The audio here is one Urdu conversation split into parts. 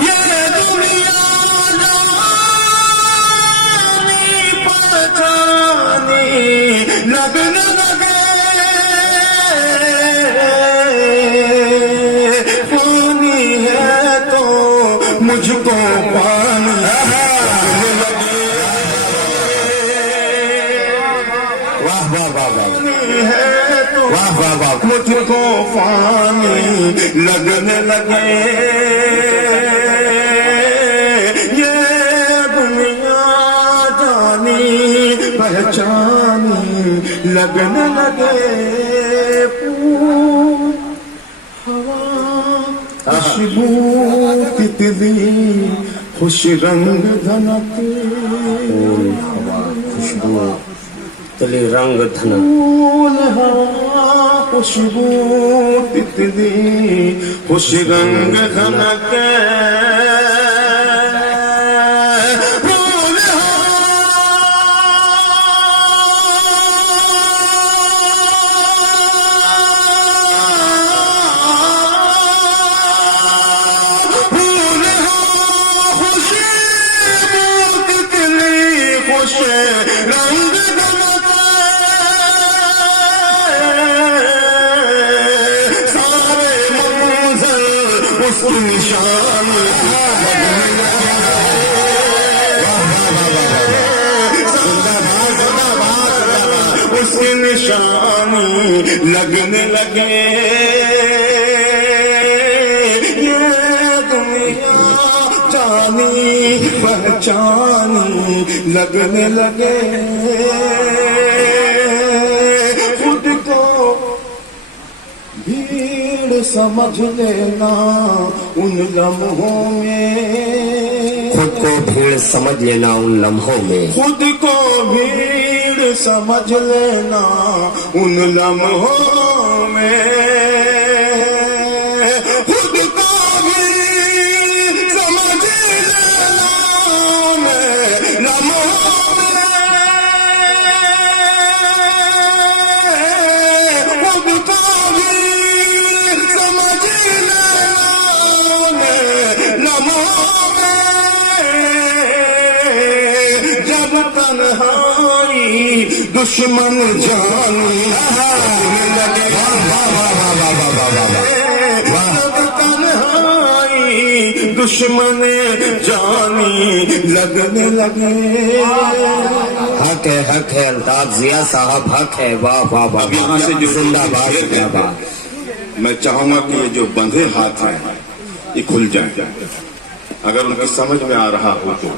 یہ دنیا جانی پہچانی لگنے لگے پانی ہے تو مجھ کو پانی مجھ کو پانی لگنے لگے یہ دنیا جانی پہچانی لگنے لگے ہوا خوشبو تتلی خوش رنگ دھنکے ہوا خوشبو تلی رنگ دھنک خوشبو تتلی خوش رنگ دھنکے اس کی نشانی لگنے لگے یہ دنیا جانی پہچانی لگنے لگے خود کو بھیڑ سمجھ لینا ان لمحوں میں خود کو بھیڑ سمجھ لینا ان لمحوں میں خود کو بھیڑ سمجھ لینا ان لمحوں میں خود کو بھیڑ سمجھ لینا ان لمحوں میں خود کو بھیڑ سمجھ لینا ان لمحوں میں جب تنہائی دشمن جانی لگے جب تنہائی دشمن جانی لگنے لگے حق ہے الطاف ضیاء صاحب حق ہے واہ واہ واہ یہاں سے جو زندہ باد کیا بات میں چاہوں گا کہ یہ جو بندھے ہاتھ ہیں یہ کھل جائیں اگر ان کی سمجھ میں آ رہا ہو تو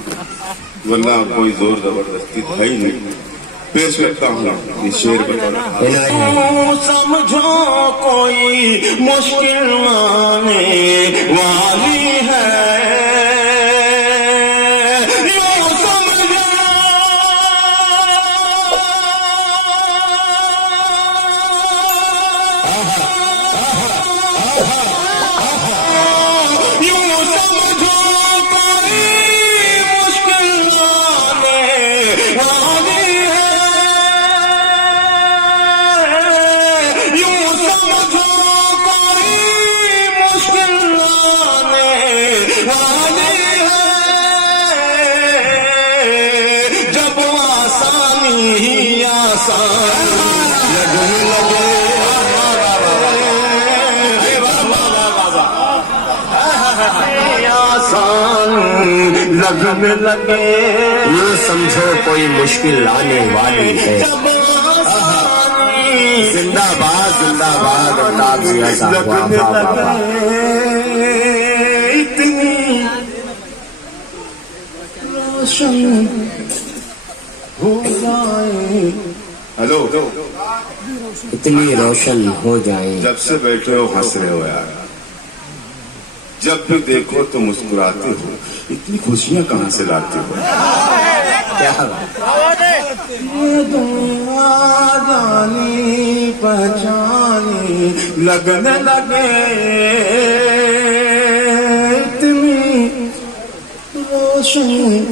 ورنہ کوئی زور زبردستی ہے ہی نہیں پیش کرتا ہوں یہ شعر بتا سمجھو کوئی مشکل آنے والی ہے لگنے لگے یہ سمجھو کوئی مشکل آنے والی ہے زندہ باد الطاف ضیاء صاحب واہ واہ واہ واہ اتنی روشن ہو جائے ہلو اتنی روشن ہو جائیں جب سے بیٹھے ہو ہنس رہے ہو یار جب بھی دیکھو تو مسکراتے ہو اتنی خوشیاں کہاں سے لاتے ہو کیا یہ دنیا جانی پہچانی لگنے لگے اتنی روشن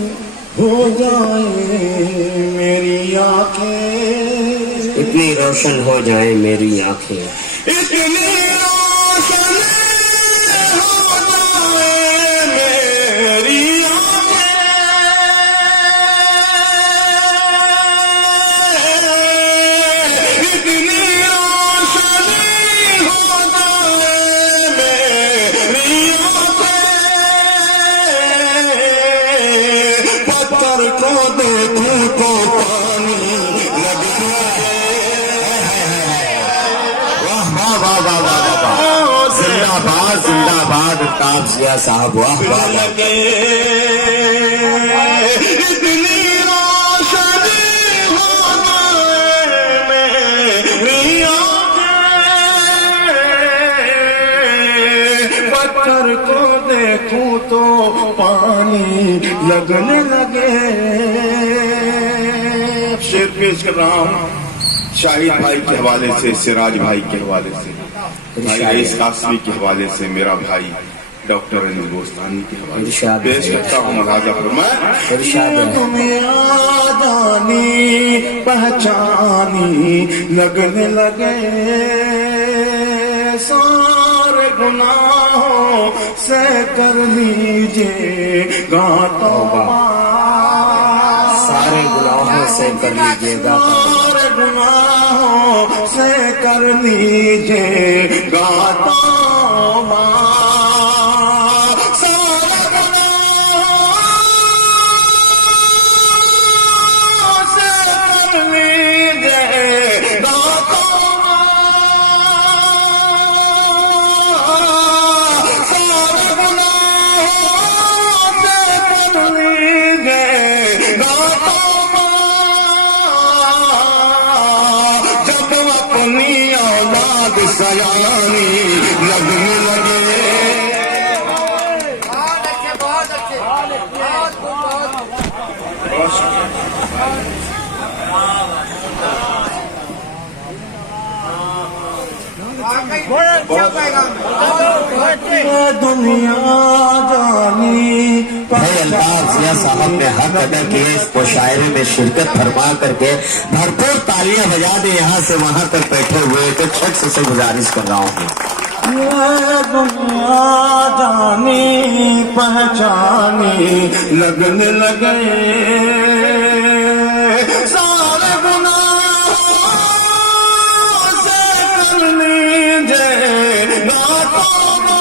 ہو جائے میری آنکھیں اتنی روشن ہو جائیں میری آنکھیں اتنی روشن ہو جائے الطاف ضیاء صاحب، واہ واہ واہ۔ لگے اتنی روشنی ہو میری آنکھیں، پتھر کو دیکھوں تو پانی لگنے لگے۔ شعر پیش کر رہا ہوں شاہد بھائی کے حوالے سے، سراج بھائی کے حوالے سے، بھائی عیس قاسمی کے حوالے سے، میرا بھائی ڈاکٹر انیل گوستانی کے حوالے سے پیش کرتا ہوں۔ ملاحظہ فرمائیں، دنیا جانی پہچانی لگنے لگے، سارے گناہوں سے کر لیجیے گا توبہ، سارے گناہوں سے کر لیجیے گا توبہ، سارے گناہوں سے کر لیجیے گا توبہ، سارے گناہوں سے کر لیجیے گا توبہ، سارے گناہوں سے کر لیجیے گا توبہ، جب اپنی اولاد سیانی لگنے لگے۔ بہت اچھے بہت اچھے بہت دنیا جانی بھائی الطاف ضیاء صاحب نے حق ادا کیے اس مشاعرے میں شرکت فرما کر کے بھرپور تالیاں بجا دیں یہاں سے وہاں تک بیٹھے ہوئے تو شخص سے گزارش کر رہا ہوں۔ یہ دنیا جانی پہچانی لگنے لگے، سارے گناہوں سے کر لیجیے گا توبہ،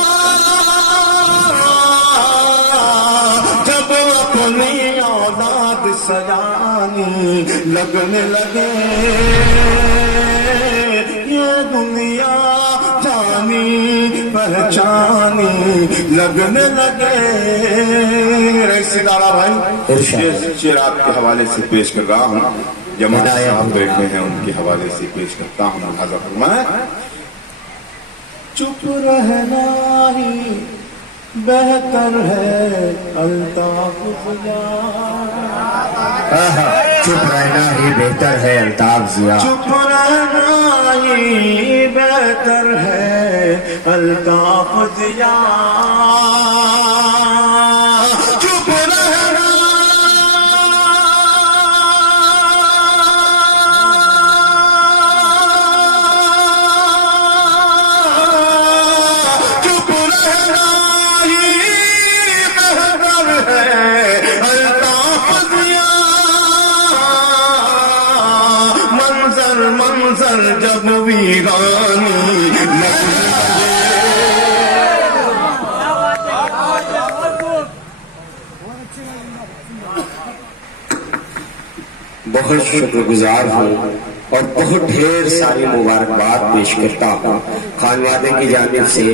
جب اپنی اولاد سجانی لگنے لگے، یہ دنیا جانی پہچانی لگنے لگے۔ ستارہ بھائی شعر آپ کے حوالے سے پیش کر رہا ہوں، جماعت صاحب بیٹھے ہیں ان کے حوالے سے پیش کرتا ہوں۔ لہٰذا فرمائیں، چپ رہنا ہی بہتر ہے الطاف چپ رہنا ہی بہتر ہے الطاف ضیاء، چپ رہنا ہی بہتر ہے الطاف ضیاء، چپ رہنا چپ رہنا ہی بہتر ہے الطاف ضیاء، منظر منظر جب ویرانی لگنے بہت شکر گزار ہوں اور بہت ڈھیر ساری مبارکباد پیش کرتا ہوں خانوادے کی جانب سے،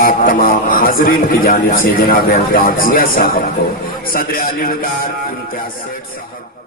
آپ تمام حاضرین کی جانب سے جناب الطاف ضیاء صاحب کو، صدر علی وقار امتیاز سیٹھ صاحب